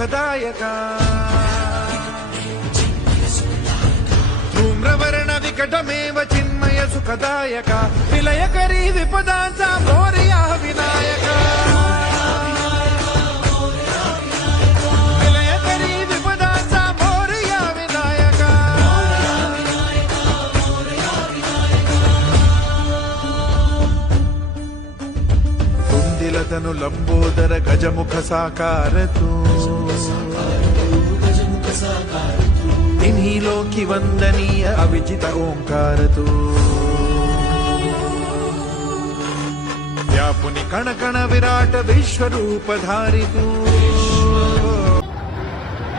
सुखदायका धूम्रवर्ण विकटमेव चिन्मय सुखदायका विलयकरी विपदांचा मोरया विनायका विलयकरी विपदांचा मोरया विनायका कुंदिलतनु लंबोदर गजमुख साकार तू तिन्ही लोकी वंदनीय अविजित ओंकार तू व्यापुनी कण कण विराट विश्वरूप धारी तू